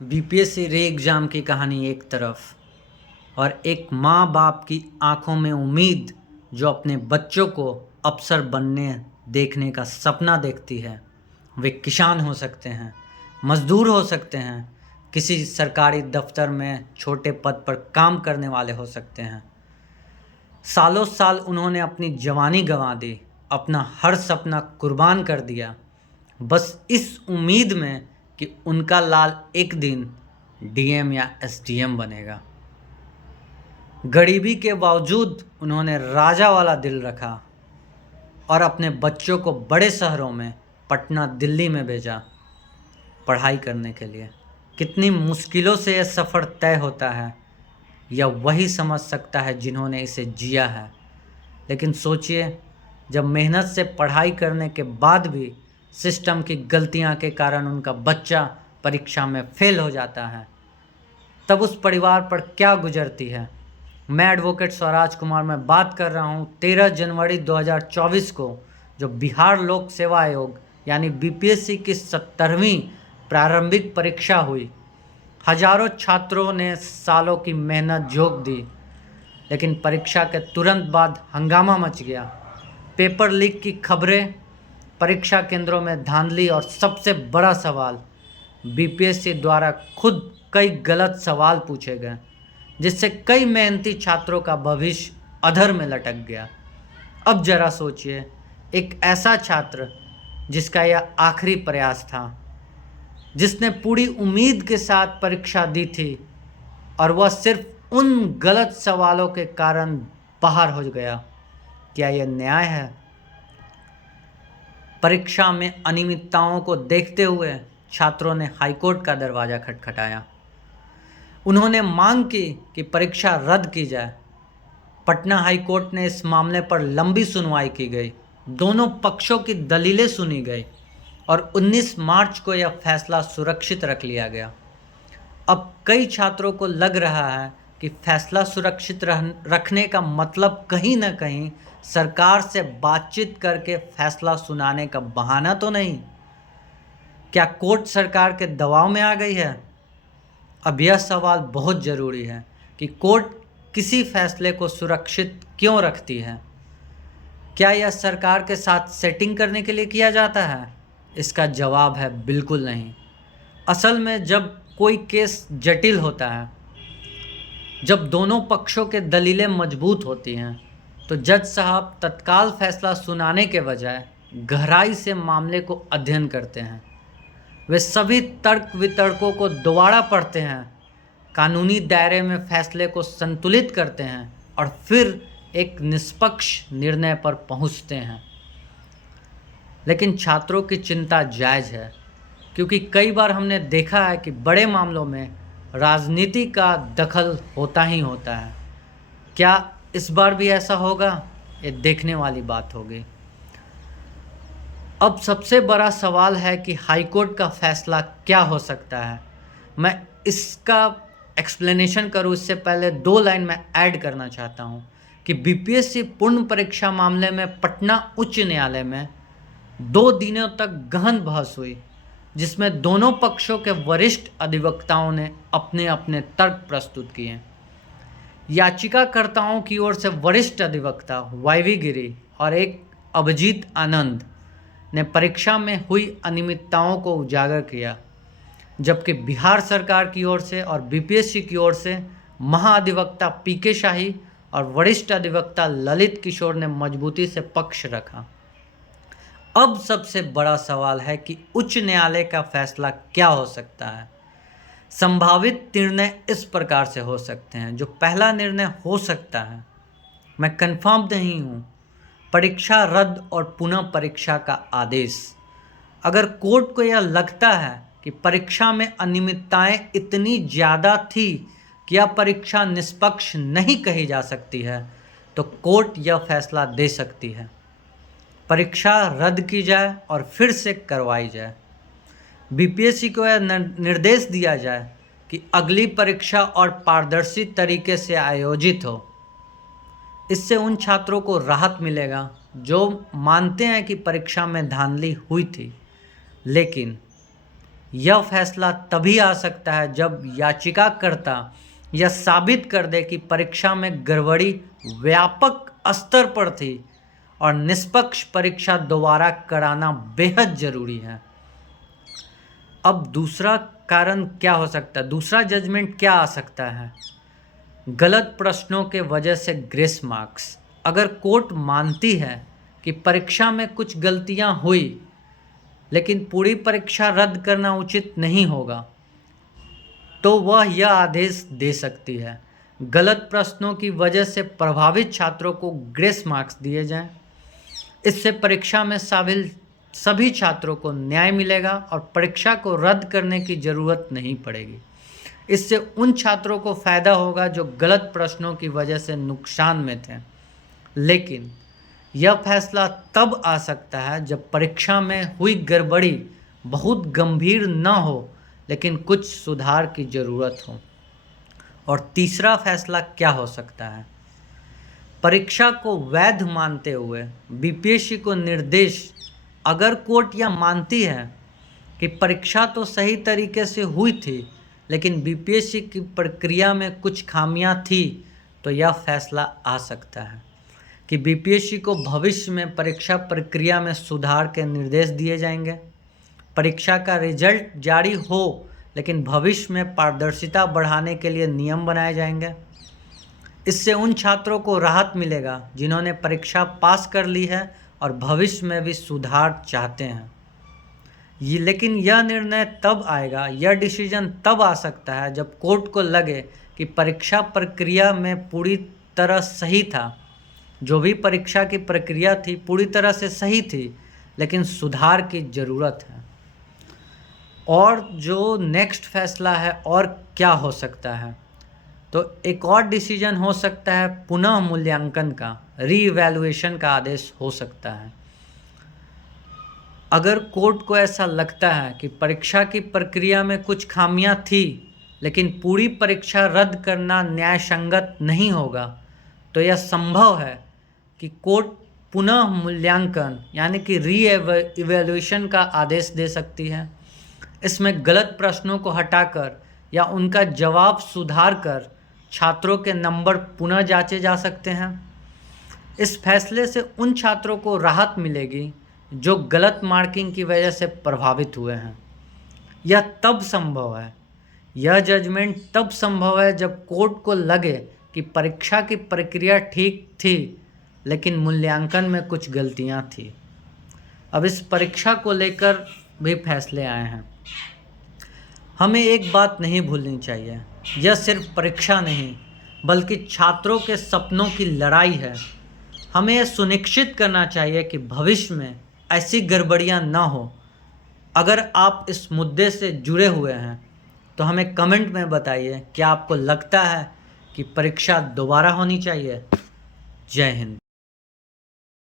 BPSC रे exam की कहानी एक तरफ और एक माँ बाप की आंखों में उम्मीद जो अपने बच्चों को अफसर बनने देखने का सपना देखती है। वे किसान हो सकते हैं, मजदूर हो सकते हैं, किसी सरकारी दफ्तर में छोटे पद पर काम करने वाले हो सकते हैं। सालों साल उन्होंने अपनी जवानी गंवा दी, अपना हर सपना कुर्बान कर दिया, बस इस उम्मीद में कि उनका लाल एक दिन डीएम या एसडीएम बनेगा। गरीबी के बावजूद उन्होंने राजा वाला दिल रखा और अपने बच्चों को बड़े शहरों में, पटना, दिल्ली में भेजा पढ़ाई करने के लिए। कितनी मुश्किलों से यह सफ़र तय होता है यह वही समझ सकता है जिन्होंने इसे जिया है। लेकिन सोचिए, जब मेहनत से पढ़ाई करने के बाद भी सिस्टम की गलतियां के कारण उनका बच्चा परीक्षा में फेल हो जाता है, तब उस परिवार पर क्या गुजरती है। मैं एडवोकेट स्वराज कुमार में बात कर रहा हूं 13 जनवरी 2024 को, जो बिहार लोक सेवा आयोग यानी बीपीएससी की 17वीं प्रारंभिक परीक्षा हुई। हजारों छात्रों ने सालों की मेहनत झोंक दी, लेकिन परीक्षा के तुरंत बाद हंगामा मच गया। पेपर लीक की खबरें, परीक्षा केंद्रों में धांधली और सबसे बड़ा सवाल, बीपीएससी द्वारा खुद कई गलत सवाल पूछे गए, जिससे कई मेहनती छात्रों का भविष्य अधर में लटक गया। अब जरा सोचिए, एक ऐसा छात्र जिसका यह आखिरी प्रयास था, जिसने पूरी उम्मीद के साथ परीक्षा दी थी और वह सिर्फ उन गलत सवालों के कारण बाहर हो गया। क्या यह न्याय है? परीक्षा में अनियमितताओं को देखते हुए छात्रों ने हाईकोर्ट का दरवाज़ा खटखटाया। उन्होंने मांग की कि परीक्षा रद्द की जाए। पटना हाईकोर्ट ने इस मामले पर लंबी सुनवाई की गई, दोनों पक्षों की दलीलें सुनी गई और 19 मार्च को यह फैसला सुरक्षित रख लिया गया। अब कई छात्रों को लग रहा है कि फैसला सुरक्षित रखने का मतलब कहीं ना कहीं सरकार से बातचीत करके फैसला सुनाने का बहाना तो नहीं। क्या कोर्ट सरकार के दबाव में आ गई है? अब यह सवाल बहुत ज़रूरी है कि कोर्ट किसी फैसले को सुरक्षित क्यों रखती है। क्या यह सरकार के साथ सेटिंग करने के लिए किया जाता है? इसका जवाब है बिल्कुल नहीं। असल में जब कोई केस जटिल होता है, जब दोनों पक्षों के दलीलें मजबूत होती हैं, तो जज साहब तत्काल फैसला सुनाने के बजाय गहराई से मामले को अध्ययन करते हैं। वे सभी तर्क वितर्कों को दोबारा पढ़ते हैं, कानूनी दायरे में फैसले को संतुलित करते हैं और फिर एक निष्पक्ष निर्णय पर पहुंचते हैं। लेकिन छात्रों की चिंता जायज़ है, क्योंकि कई बार हमने देखा है कि बड़े मामलों में राजनीति का दखल होता ही होता है। क्या इस बार भी ऐसा होगा? ये देखने वाली बात होगी। अब सबसे बड़ा सवाल है कि हाईकोर्ट का फैसला क्या हो सकता है। मैं इसका एक्सप्लेनेशन करूँ इससे पहले 2 लाइन में ऐड करना चाहता हूँ कि बीपीएससी पूर्ण परीक्षा मामले में पटना उच्च न्यायालय में 2 दिनों तक गहन बहस हुई, जिसमें दोनों पक्षों के वरिष्ठ अधिवक्ताओं ने अपने अपने तर्क प्रस्तुत किए। याचिकाकर्ताओं की ओर से वरिष्ठ अधिवक्ता वाईवी गिरी और एक अभिजीत आनंद ने परीक्षा में हुई अनियमितताओं को उजागर किया, जबकि बिहार सरकार की ओर से और बीपीएससी की ओर से महाअधिवक्ता पीके शाही और वरिष्ठ अधिवक्ता ललित किशोर ने मजबूती से पक्ष रखा। अब सबसे बड़ा सवाल है कि उच्च न्यायालय का फैसला क्या हो सकता है। संभावित निर्णय इस प्रकार से हो सकते हैं। जो पहला निर्णय हो सकता है, मैं कंफर्म नहीं हूँ, परीक्षा रद्द और पुनः परीक्षा का आदेश। अगर कोर्ट को यह लगता है कि परीक्षा में अनियमितताएं इतनी ज़्यादा थी कि यह परीक्षा निष्पक्ष नहीं कही जा सकती है, तो कोर्ट यह फैसला दे सकती है, परीक्षा रद्द की जाए और फिर से करवाई जाए। बीपीएससी को यह निर्देश दिया जाए कि अगली परीक्षा और पारदर्शी तरीके से आयोजित हो। इससे उन छात्रों को राहत मिलेगा जो मानते हैं कि परीक्षा में धांधली हुई थी, लेकिन यह फैसला तभी आ सकता है जब याचिकाकर्ता यह साबित कर दे कि परीक्षा में गड़बड़ी व्यापक स्तर पर थी और निष्पक्ष परीक्षा दोबारा कराना बेहद जरूरी है। अब दूसरा कारण क्या हो सकता है, दूसरा जजमेंट क्या आ सकता है? गलत प्रश्नों के वजह से ग्रेस मार्क्स। अगर कोर्ट मानती है कि परीक्षा में कुछ गलतियां हुई लेकिन पूरी परीक्षा रद्द करना उचित नहीं होगा, तो वह यह आदेश दे सकती है गलत प्रश्नों की वजह से प्रभावित छात्रों को ग्रेस मार्क्स दिए जाएं। इससे परीक्षा में शामिल सभी छात्रों को न्याय मिलेगा और परीक्षा को रद्द करने की ज़रूरत नहीं पड़ेगी। इससे उन छात्रों को फ़ायदा होगा जो गलत प्रश्नों की वजह से नुकसान में थे। लेकिन यह फैसला तब आ सकता है जब परीक्षा में हुई गड़बड़ी बहुत गंभीर न हो लेकिन कुछ सुधार की ज़रूरत हो। और तीसरा फैसला क्या हो सकता है? परीक्षा को वैध मानते हुए बीपीएससी को निर्देश। अगर कोर्ट यह मानती है कि परीक्षा तो सही तरीके से हुई थी लेकिन बीपीएससी की प्रक्रिया में कुछ खामियां थी, तो यह फैसला आ सकता है कि बीपीएससी को भविष्य में परीक्षा प्रक्रिया में सुधार के निर्देश दिए जाएंगे। परीक्षा का रिजल्ट जारी हो लेकिन भविष्य में पारदर्शिता बढ़ाने के लिए नियम बनाए जाएंगे। इससे उन छात्रों को राहत मिलेगा जिन्होंने परीक्षा पास कर ली है और भविष्य में भी सुधार चाहते हैं। लेकिन यह निर्णय तब आएगा, यह डिसीजन तब आ सकता है जब कोर्ट को लगे कि परीक्षा प्रक्रिया में पूरी तरह सही था, जो भी परीक्षा की प्रक्रिया थी पूरी तरह से सही थी, लेकिन सुधार की ज़रूरत है। और जो नेक्स्ट फैसला है और क्या हो सकता है, तो एक और डिसीजन हो सकता है पुनः मूल्यांकन का, रीइवैल्यूएशन का आदेश हो सकता है। अगर कोर्ट को ऐसा लगता है कि परीक्षा की प्रक्रिया में कुछ खामियां थी लेकिन पूरी परीक्षा रद्द करना न्यायसंगत नहीं होगा, तो यह संभव है कि कोर्ट पुनः मूल्यांकन यानी कि रीइवैल्यूएशन का आदेश दे सकती है। इसमें गलत प्रश्नों को हटाकर या उनका जवाब सुधार कर छात्रों के नंबर पुनः जांचे जा सकते हैं। इस फैसले से उन छात्रों को राहत मिलेगी जो गलत मार्किंग की वजह से प्रभावित हुए हैं। यह तब संभव है, यह जजमेंट तब संभव है जब कोर्ट को लगे कि परीक्षा की प्रक्रिया ठीक थी लेकिन मूल्यांकन में कुछ गलतियां थी। अब इस परीक्षा को लेकर भी फैसले आए हैं। हमें एक बात नहीं भूलनी चाहिए, यह सिर्फ परीक्षा नहीं बल्कि छात्रों के सपनों की लड़ाई है। हमें यह सुनिश्चित करना चाहिए कि भविष्य में ऐसी गड़बड़ियां ना हो। अगर आप इस मुद्दे से जुड़े हुए हैं तो हमें कमेंट में बताइए, क्या आपको लगता है कि परीक्षा दोबारा होनी चाहिए? जय हिंद।